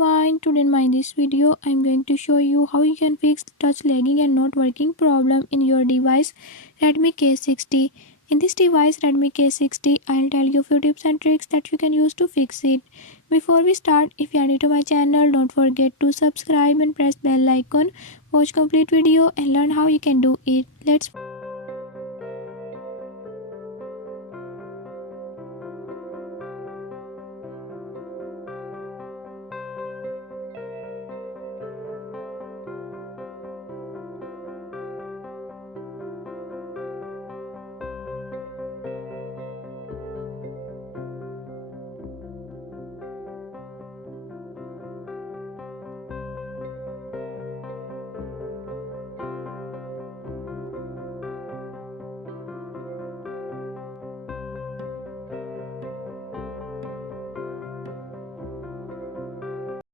everyone, today in this video I'm going to show you how you can fix touch lagging and not working problem in your device Redmi K60. In this device Redmi K60, I'll tell you few tips and tricks that you can use to fix it. Before we start, if you are new to my channel, don't forget to subscribe and press bell icon. Watch complete video and learn how you can do it. Let's